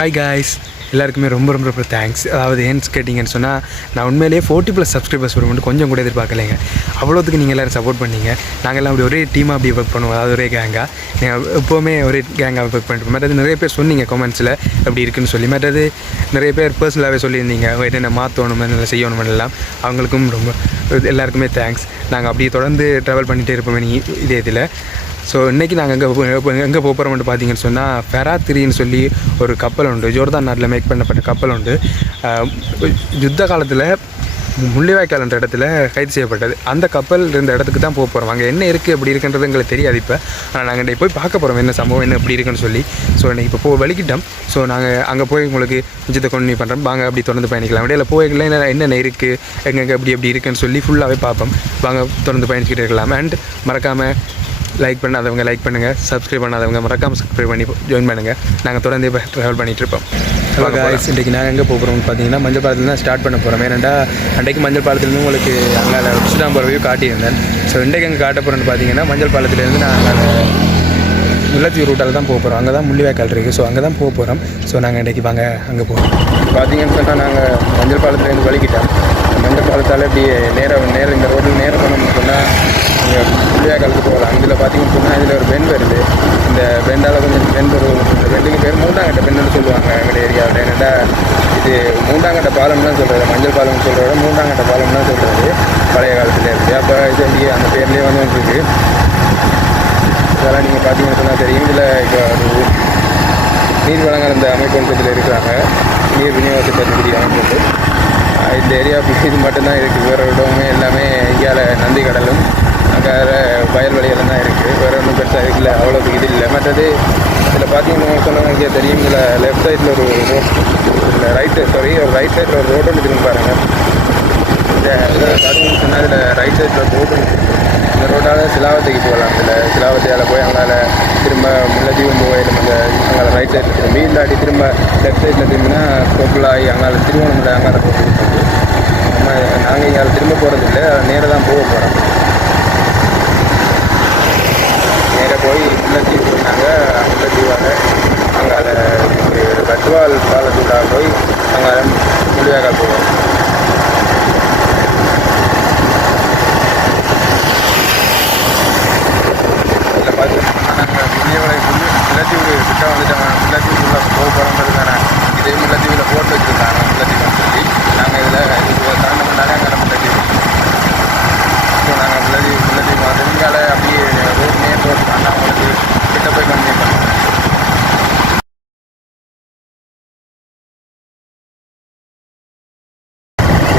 Hi guys, எல்லாருக்குமே ரொம்ப thanks. அதாவது ஏன்னு கேட்டிங்கன்னு சொன்னால், நான் உண்மையிலேயே 40+ சப்ஸ்கிரைபர்ஸ் வரும்போது கொஞ்சம் கூட எதிர்பார்க்கலைங்க. அவ்வளோத்துக்கு நீங்கள் எல்லோரும் சப்போர்ட் பண்ணீங்க. நாங்கள் எல்லாம் அப்படி ஒரே டீமாக அப்படி ஒர்க் பண்ணுவோம், அதாவது ஒரே கேங்காக. நீங்கள் எப்போவுமே ஒரே கேங்காக ஒர்க் பண்ணிட்டு மற்றது நிறைய பேர் சொன்னீங்க கமெண்ட்ஸில் அப்படி இருக்குன்னு சொல்லி. மற்றது நிறைய பேர் பர்சனலாகவே சொல்லியிருந்தீங்க என்னென்ன மாற்றணும் என்னென்ன செய்யணும் எல்லாம். அவங்களுக்கும் ரொம்ப எல்லாருக்குமே தேங்க்ஸ். நாங்கள் அப்படியே தொடர்ந்து ட்ராவல் பண்ணிகிட்டே இருப்போமே இதே இதில். ஸோ இன்றைக்கி நாங்கள் எங்கே போகிறோம்னு பார்த்தீங்கன்னு சொன்னால், ஃபெரா 3ன்னு சொல்லி ஒரு கப்பல் உண்டு. ஜோர்தான் நாட்டில் மேக் பண்ணப்பட்ட கப்பல் உண்டு. யுத்த காலத்தில் முள்ளிவாய்க்கால்ன்ற இடத்துல கைது செய்யப்பட்டது. அந்த கப்பல் இருந்த இடத்துக்கு தான் போகிறோம். அங்கே என்ன இருக்குது எப்படி இருக்குன்றது எங்களுக்கு தெரியாது இப்போ. ஆனால் நாங்கள் இன்றைக்கி போய் பார்க்க போகிறோம் என்ன சம்பவம் என்ன எப்படி இருக்குன்னு சொல்லி. ஸோ இன்றைக்கி இப்போ வலிக்கிட்டோம். ஸோ நாங்கள் அங்கே போய் உங்களுக்கு மிச்சத்தை கொண்டு பண்ணுறோம். வாங்க அப்படி தொடர்ந்து பயணிக்கலாம். இடையில போய்களை என்னென்ன இருக்குது எங்கே எப்படி இருக்குன்னு சொல்லி ஃபுல்லாகவே பார்ப்போம். வாங்க தொடர்ந்து பயணிச்சுக்கிட்டே இருக்கலாம். அண்ட் மறக்காமல் லைக் பண்ணாதவங்க லைக் பண்ணுங்கள், சப்ஸ்கிரைப் பண்ணாதவங்க மறக்காமல் சப்ஸ்கிரைப் பண்ணி ஜாயின் பண்ணுங்கள். நாங்கள் தொடர்ந்து இப்போ ட்ராவல் பண்ணிகிட்ருப்போம். ஹலோ காய்ஸ், இன்றைக்கி நாங்கள் எங்கே போகிறோம்னு பார்த்தீங்கன்னா, மஞ்சள் பாலத்தில் தான் ஸ்டார்ட் பண்ண போகிறோம். ஏன்னாண்டா அன்றைக்கு மஞ்சள் பாலத்துலேருந்து உங்களுக்கு அங்கே வச்சுதான் போகிற வியூ காட்டியிருந்தேன். ஸோ இன்றைக்கு அங்கே காட்ட போகிறோன்னு பார்த்தீங்கன்னா, மஞ்சள் பாலத்துலேருந்து நாங்கள் முல்லைத்தீவு ரூட்டால் தான் போகிறோம். அங்கே தான் முள்ளிவாய்க்கால் இருக்குது. ஸோ அங்கே தான் போகிறோம். ஸோ நாங்கள் இன்றைக்கி வாங்க அங்கே போகிறோம். பார்த்தீங்கன்னு சொன்னால் நாங்கள் மஞ்சள் பாலத்துலேருந்து வலிக்கிட்டோம். மஞ்சள் பாலத்தால் இப்படி நேரம் இந்த ரோட்டில் நேரம் போனோம்னு சொன்னால் நீங்கள் முள்ளிவாய்க்காலுக்கு போகலாம். இதில் பார்த்தீங்கன்னு சொன்னால் இதில் ஒரு பெண் வருது. இந்த பெண்டால் கொஞ்சம் பெண் வரும். இந்த பெண்டுக்கு பேர் மூண்டாங்கட்ட பெண்ணுன்னு சொல்லுவாங்க எங்கள் ஏரியாவில். என்னென்னா இது மூண்டாங்கட்ட பாலம் தான் சொல்கிறது. மஞ்சள் பாலம்னு சொல்கிறத மூண்டாங்கட்ட பாலம் தான் சொல்கிறது பழைய காலத்தில் இருக்குது. அப்போ இது அப்படியே அந்த பேர்லேயே வந்துருக்கு. இதெல்லாம் நீங்கள் பார்த்தீங்கன்னு சொன்னால் தெரியும். இதில் இப்போ நீர் வழங்கல் இந்த அமைப்பு இருக்கிறாங்க. நீர் விநியோக திட்டத்தை அமைப்பு. இந்த ஏரியா இது மட்டும்தான் இருக்குது. வேறு இடமே எல்லாமே இந்தியாவில் நந்தி கடலும் அங்கே வயல்வெளியெல்லாம் தான் இருக்குது. வேறு ஒன்றும் பெருசாக இருக்குல்ல, அவ்வளோக்கு இது இல்லை. மற்றது இதில் பார்த்தீங்கன்னா சொன்னவங்களுக்கே தெரியும். இதில் லெஃப்ட் சைடில் ஒரு ரோட் ரைட் சைடில் ஒரு ரோடு இருக்குன்னு பாருங்கள். இந்த பார்த்தீங்கன்னு சொன்னால் இதில் ரைட் சைடில் ஒரு ரோடு. இந்த ரோட்டால் சிலாவத்தைக்கு போகலாம். இதில் சிலாவத்தையால் போய் அங்கால திரும்ப முல்லைத்தீவு போயிடும். அங்கால ரைட் சைடில் திரும்பி இல்லாட்டி திரும்ப லெஃப்ட் சைடில் திரும்பினா கொக்குலாகி அங்கால திருவோணமலை அங்கால போகிறது. நாங்கள் இங்கே திரும்ப போகிறது இல்லை, நேராக தான் போக போகிறோம். நேராக போய் முல்லைத்தீவு போயினாங்க. முல்லைத்தீவால் அங்கால கட்டுவால் பாலத்தூடாக போய் அங்கால முள்ளிவாய்க்கால் போவோம். இதில் பார்த்தீங்கன்னா நாங்கள் முல்லைத்தீவு கிட்ட வந்துட்டாங்க. முல்லைத்தீவுக்குள்ளே போக போகிறோங்கிறதுக்கான இதே முல்லைத்தீவில் போட்டு வச்சுருக்காங்க. முல்லைத்தீவுன்னு சொல்லி நாங்கள் இதுக்கு தாண்டமுன்னாலே அங்கே முல்லைத்தீவு. ஸோ நாங்கள் முல்லைத்தீவு தெரிஞ்சால அப்படியே ரோட் மெயின் ரோட் தான். அவங்களுக்கு கிட்ட போய் கண்டிப்பாக பண்ணுவோம்.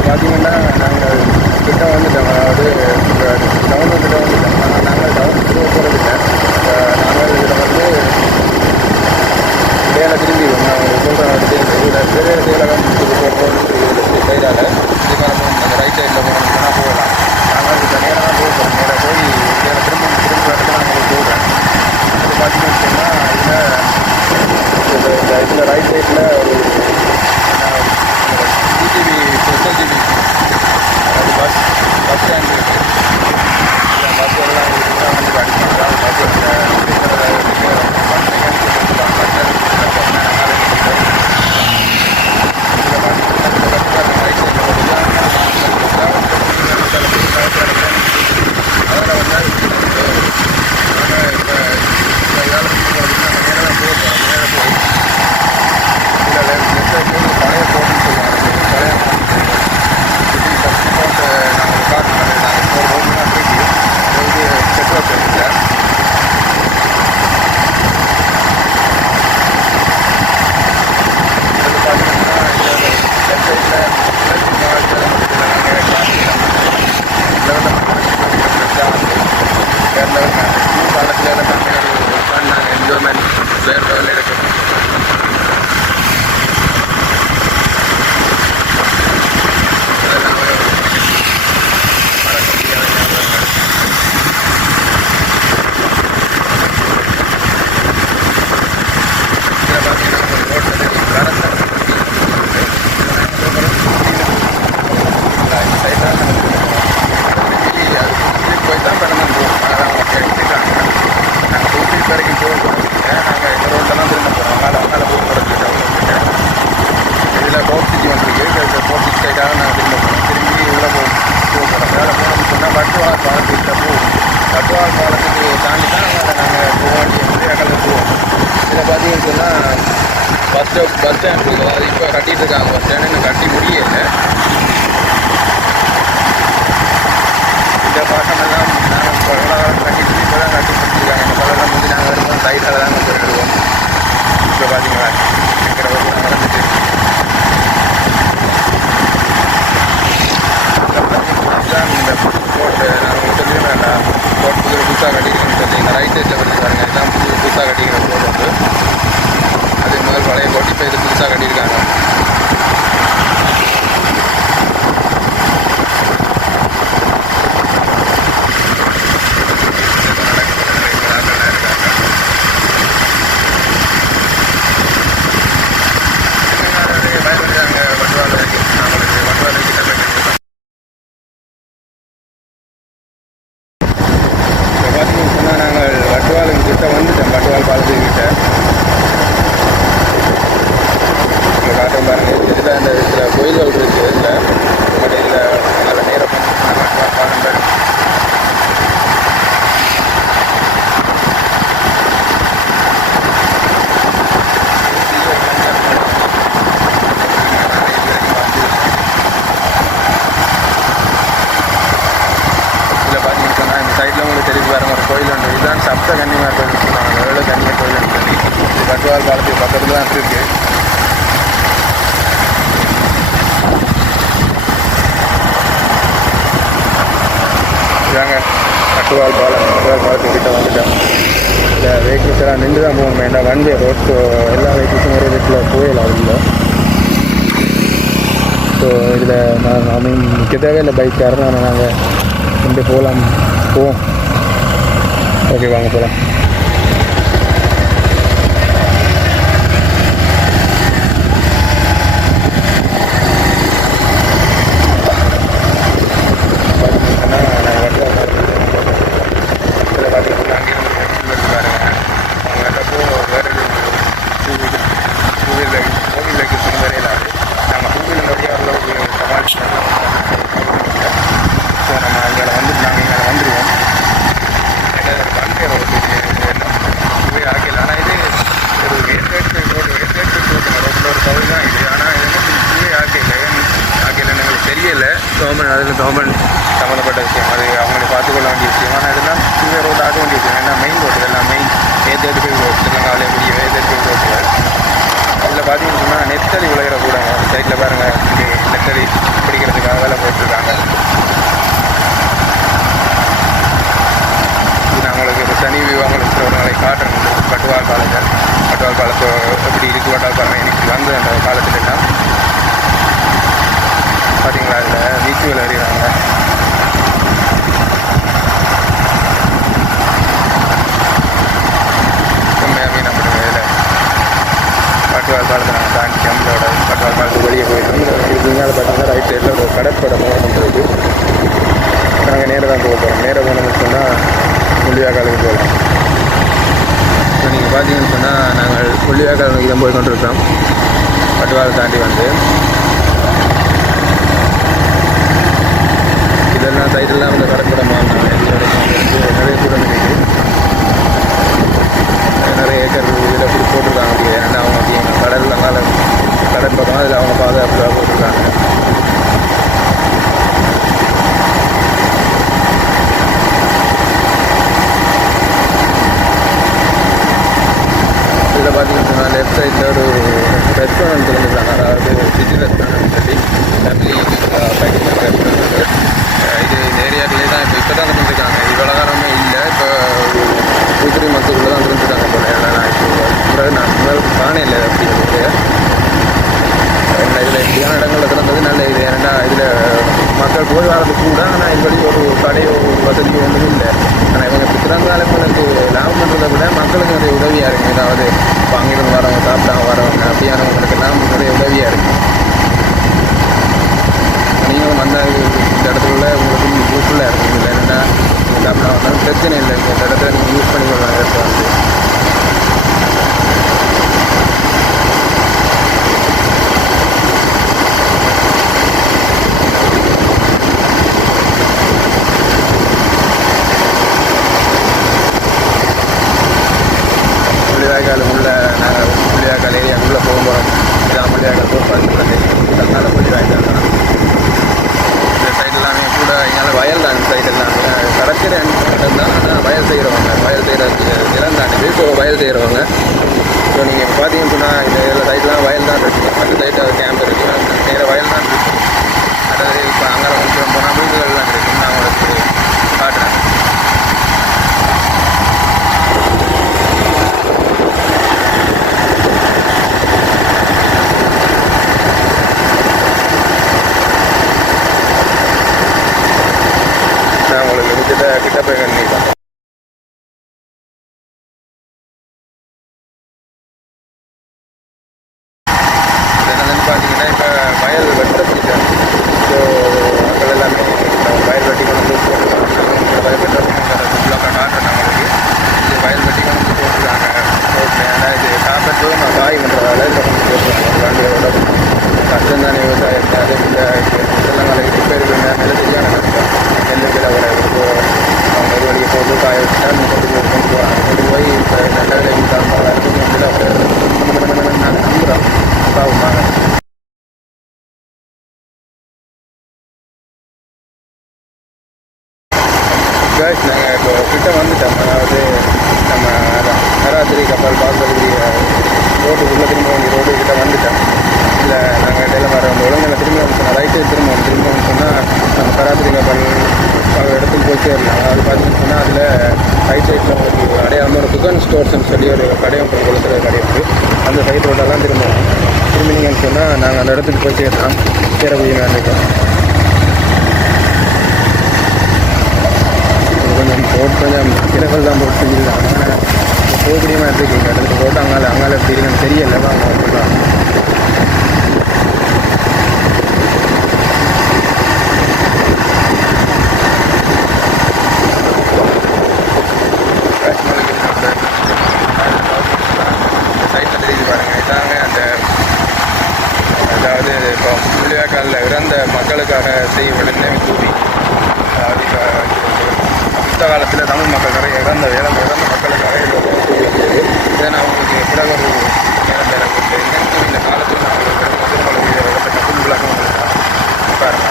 பார்த்தீங்கன்னா நாங்கள் கிட்ட வந்துட்டோம். அதாவது டவுனு கிட்ட வந்துட்டோம். ஆனால் நாங்கள் டவுனுக்கு போகிறதில்லை. நாங்கள் இதில் வந்து வேலை திரும்பி நான் சொல்கிறேன். இதில் பெரிய செயலகம் போகிறோம் சைடால் இதுக்காக அந்த ரைட் சைடில் போகணும்னா போகலாம். நாங்கள் இதுக்கு நேராக தான் போகிறோம். நேராக போய் வேலை திரும்ப இடத்துல நான் உங்களுக்கு போகிறேன். அது பார்த்தீங்கன்னு சொன்னால் இதில் ரைட் சைடில் ஒரு டிடிவி ஸ்பெஷல் டிவி அது பஸ் ஸ்டாண்ட் இருக்குது. பஸ் எல்லாம் இருக்குதுன்னா வந்து அடிப்பாங்க. பார்த்தீங்கன்னு சொன்னால் பஸ் ஸ்டாண்ட் இருக்குது. அது இப்போ கட்டிகிட்டு இருக்காங்க. பஸ் ஸ்டாண்டு இன்னும் கட்டி முடியலை. இந்த பாட்டமெல்லாம் நாங்கள் பலகாலம் கட்டிட்டு இப்போ தான் கட்டி முடிச்சிருக்காங்க. இந்த பலகாலம் வந்து நாங்கள் வரும்போது சைடால் தான் நம்ம போயிடுவோம். இப்போ பார்த்தீங்களா இருக்கிற வரைக்கும் நடந்துட்டு இந்த போட்டு நாங்கள் சொல்லிடுறேன்டா போட்டு புதுசாக கட்டிக்கிறேன்னு சொல்லி இந்த ரைட் சைடில் வந்து பாருங்கள். இதுதான் புதுசாக கட்டிக்கிற போட்டு வந்து அது முதல் பழைய போட்டு இப்போ இது புதுசாக கட்டியிருக்காங்க. கோயில்கள் இருக்குது. இதில் பட் இதில் நல்ல நேரம் இதில் பார்த்தீங்கன்னு சொன்னால் இந்த சைடில் உங்களுக்கு தெரிஞ்சு பாருங்க ஒரு கோயில் உண்டு. இதுதான் சப்த கன்னிமார் கோயில் சொல்லுவாங்க. ஏழு கன்னிமார் கோயில்னு சொல்லி இது கட்டுவால் பாலத்துக்கு பக்கத்தில் தான் இருக்குது. இதாங்க கட்டுவால் பாலத்துக்கிட்ட வந்துட்டோம். இந்த வெஹிக்கிள்ஸ் எல்லாம் நின்று தான் போகணும். ஏன்னா வண்டி ரோட் எல்லா வெஹிக்கிள்ஸும் ஒரே வீட்டில் போயிடலாம் இல்லை. ஸோ இதில் நான் நிற்க தேவையில்லை. பைக் யாரும் நாங்கள் நின்று போவோம். ஓகே வாங்க போகலாம். கவர்மெண்ட் சம்மந்தப்பட்ட விஷயம், அது அவங்களை பார்த்துக்கொள்ள வேண்டிய விஷயம். ஆனால் இதெல்லாம் ஃப்ரீவே ரோடு ஆக வேண்டிய விஷயம். ஏன்னா மெயின் ரோடு எல்லாம் மெயின் ஏதேடுக்கு ரோடு ஸ்ரீலங்காவிலே பெரிய ஏதேடுக்கு ரோடுகள். அதில் பார்த்தீங்கன்னு சொன்னால் நெத்தலி விளையிற கூட சைடில் பாருங்கள், இங்கே நெத்தலி பிடிக்கிறதுக்காக வேலை போயிட்டுருக்காங்க. இது நான் உங்களுக்கு தனி விவாகங்களுக்கு ஒரு நாளை காட்டுறேன். கட்டுவால் காலங்கள் கட்டுவால் காலத்தை எப்படி இருக்கு வட்டால் பாருங்கள். எனக்கு வந்து அந்த காலத்தில் எல்லாம் பார்த்தீங்களா அதில் வீச்சுகள் அறிகிறாங்க. உண்மையாக மீனப்படுங்க. இதில் கட்டுவால் பாலத்தை நாங்கள் தாண்டி நம்மளோட கட்டுவால் பாலத்துக்கு வெளியே போயிட்டு இதுனால பார்த்தீங்கன்னா ரைட் சைடில் ஒரு கடற்படை இருக்குது. நாங்கள் நேராக தான் போக போகிறோம். நேராக போனோம்னு சொன்னால் முள்ளிவாய்க்காலுக்கு போகலாம். இப்போ நீங்கள் பார்த்தீங்கன்னு சொன்னால் நாங்கள் முள்ளிவாய்க்கால் நோக்கி தான் போய் கொண்டிருக்கிறோம். கட்டுவாலை தாண்டி வந்து இதெல்லாம் சைடெல்லாம் வந்து கடற்படமாக நிறைய தூரம் இருக்குது. நிறைய ஏக்கர் இதில் அப்படி போட்டிருக்காங்க. அப்படி ஏன்னா அவங்க அப்படி கடல் பக்கம் அதில் அவங்க பாதுகாப்பாக போட்டிருக்காங்க. இதில் பார்த்தீங்கன்னா லெஃப்ட் சைடில் ஒரு ரெஸ்டாரண்ட் இருந்துருக்காங்க. அதாவது சிட்டி ரெஸ்டாரண்ட் சொல்லி ஃபேமிலி பேக்கேஜ் ரெஸ்டாரண்ட். இது இந்த ஏரியாக்களே தான் இப்போ தான் இருந்துருக்காங்க. இவ்வளோ காலமே இல்லை. இப்போ 2-3 மந்த்துக்குள்ளே தான் இருந்துருக்காங்க போல. நான் இப்போ நான் முதல் காணே இல்லை அப்படிங்கிறது. இதில் எப்படியான இடங்களில் திறந்தது நல்ல இது. ஏன்னா இதில் மக்கள் போய் வரது கூட. ஆனால் இப்படி ஒரு கடையோ ஒரு வசதியோ ஒன்றும் இல்லை. ஆனால் இவங்க இப்போ திறந்தாலுங்களுக்கு லாபம் பண்ணுறதை விட மக்களுக்கு நிறைய உதவியாக இருக்குது. ஏதாவது இப்போ அங்கிருந்து வரவங்க சாப்பிட்டாங்க வரவங்க அப்படியானவங்களுக்கு எல்லாம் நிறைய உதவியாக இருக்குது. நீங்களும் வந்தால் இந்த இடத்துல உங்களுக்கு யூஸ்ஃபுல்லாக இருக்கும். இல்லை என்னென்னா நீங்கள் சாப்பிட்டா வந்தாலும் பிரச்சனை இல்லை. இந்த இடத்துல நீங்கள் யூஸ் பண்ணிக்கொள்ளலாம். இடத்துல வந்து கடற்படைகள் நீக்கம். என்னென்னு பார்த்தீங்கன்னா இப்போ வயல் வெட்ட சீசன். ஸோ மக்கள் எல்லாமே வயல் வெட்டி கொண்டு போட்டுருக்காங்க. வயல் வெட்ட ஃபுல்லாக காட்டுறேன் நம்மளுக்கு. இது வயல் வெட்டி கொண்டு போட்டுருக்காங்க. ஓகே, ஆனால் இது காப்பற்றும் காய் பண்ணுறதால இப்போ கொண்டு போட்டுருக்காங்க. வண்டியோட கஷ்டம் தானே விவசாயம். அதே இதெல்லாம் நாளைக்கு இப்போ இருக்கிற நேரத்தில் சரியான கஷ்டம். நெல்லுக்கில் வர அவங்க ஒரு வழியை போட்டு காய வச்சுட்டா கொண்டு போகிறாங்க. கொண்டு போய் இப்போ நல்ல விலைக்கு தரமாக இருக்குது. நாங்கள் நம்புகிறோம் பாவமாக. கேஸ் நாங்கள் இப்போ கிட்ட வந்துட்டோம். அதாவது நம்ம நராத்திரி கப்பல் பார்க்கக்கூடிய ரோட்டுக்குள்ளே திரும்ப வேண்டிய ரோடு கிட்ட வந்துட்டோம். இல்லை நாங்கள் இடையில வர அந்த ஒழுங்கில் திரும்ப வந்து ரைட்டு திரும்ப சொன்னால் நம்ம நராத்திரி கப்பல் இடத்துக்கு போய் சேரலாம். அது பார்த்தீங்கன்னு சொன்னால் அதில் ரைட் சைடில் உங்களுக்கு அடையாமல் ஒரு குகன் ஸ்டோர்ஸ்ன்னு சொல்லி ஒரு கடை ஒன்று கொடுக்குற கடை இருக்குது. அந்த சைட் ரோட்டெல்லாம் திரும்பினீங்கன்னு சொன்னால் நாங்கள் அந்த இடத்துக்கு போய் சேரலாம். சேரக்கூடிய நினைக்கிறோம். கொஞ்சம் கிடக்கல் தான் போட்டு செஞ்சுருக்காங்க. போகக்கூடிய மாதிரி இருக்குது. இந்த இடத்துக்கு போட்டு அங்கால தெரியும் தெரியல அவங்க சொல்லலாம். சைட்டில் தெரியுது பாருங்கள். இதாங்க அந்த அதாவது இப்போ முள்ளிவாய்க்காலில் இறந்த மக்களுக்காக செய்யப்படுகிற கூலி. அதாவது யுத்த காலத்தில் தமிழ் மக்கள் நிறைய இறந்த மக்களுக்காக இதை நான் உங்களுக்கு பிறகு ஒரு நேரத்தில் கொடுத்து இந்த காலத்தில் நான் உங்களுக்கு ஃபுல் விளக்கம் பாருங்க.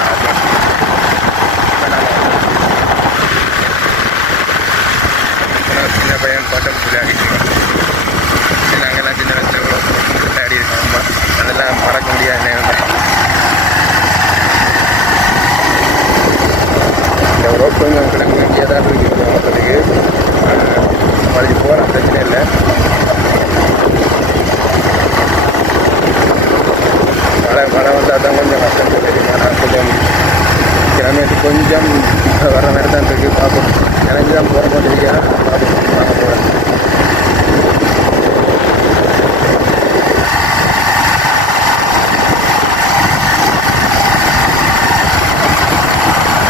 சின்ன பையன் பாட்டம் விளையாடிட்டு நாங்கள்லாம் சின்ன வயசில் விளையாடி இருக்கோம். அதெல்லாம் மறக்க முடியாத நேரம். இந்த ரோட் கொஞ்சம் கிளம்ப வேண்டியதாக இருக்குது மக்களுக்கு. மறுபடி போகலாம், பிரச்சனை இல்லை. மழை வந்தால் தான் கொஞ்சம் கஷ்டம் தெரியுமா. நான் கொஞ்சம் கிளம்பிட்டு கொஞ்சம் வர மாதிரி தான் இருக்குது. பார்ப்போம். எனக்கு தான் போகிற மாதிரி இருக்கா. பார்ப்போம், வாங்க போகிறேன்.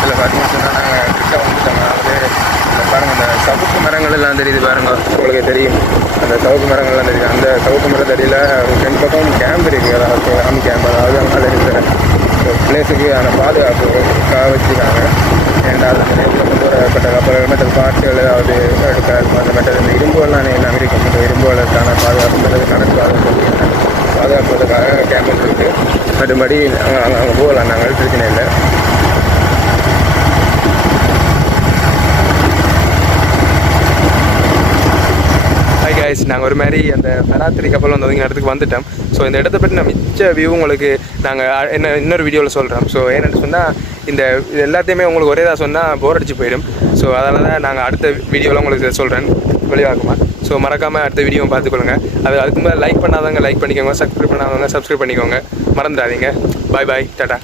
இதில் பார்த்தீங்கன்னு சொன்னால் நாங்கள் கிட்ட வந்துட்டோங்க. அதாவது பாருங்கள், இந்த சவுக்கு மரங்கள் எல்லாம் தெரியுது பாருங்க. உங்களுக்கு தெரியும் அந்த சவுக்கு மரங்கள்லாம் தெரியுது. அந்த சவுக்கு மரத்தடியில் ஒரு 10 பக்கம் கேம்ப் இருக்குது. அதாவது ஆர்மி கேம்ப். அதாவது அங்கே இருக்கிற பிளேஸுக்கு அந்த பாதுகாப்பு வச்சுருக்காங்க. ரெண்டாவது அந்த நேரத்தில் கொண்டு வரப்பட்ட கப்பல்கள் மற்ற பாட்டுகள் ஏதாவது எடுக்க அந்த மற்ற இந்த இரும்புகள்லாம் எல்லாம் இருக்கும். இந்த இரும்புகளுக்கான பாதுகாப்பு பாதுகாப்புக்காக கேம்ப் இருக்குது. மறுபடி அங்கே போகலாம். நாங்கள் பிரச்சனை இல்லை. கைஸ், நாங்கள் ஒரு மாதிரி அந்த நராத்திரி கப்பல் வந்து இந்த இடத்துக்கு வந்துட்டோம். ஸோ இந்த இடத்த பற்றி நான் மிச்ச வியூ உங்களுக்கு நாங்கள் இன்னொரு வீடியோவில் சொல்கிறோம். ஸோ ஏன்னு சொன்னால் இது எல்லாத்தையுமே உங்களுக்கு ஒரே தான் சொன்னால் போர் அடிச்சு போயிடும். ஸோ அதனால தான் நாங்கள் அடுத்த வீடியோவில் உங்களுக்கு சொல்கிறேன் வெளியாகுமா. ஸோ மறக்காமல் அடுத்த வீடியோவும் பார்த்துக்கொள்ளுங்க. அதுக்கு மேலே லைக் பண்ணாதவங்க லைக் பண்ணிக்கோங்க, சப்ஸ்கிரைப் பண்ணாதவங்க சப்ஸ்கிரைப் பண்ணிக்கோங்க, மறந்துடாதீங்க. பாய் பாய், டாடா.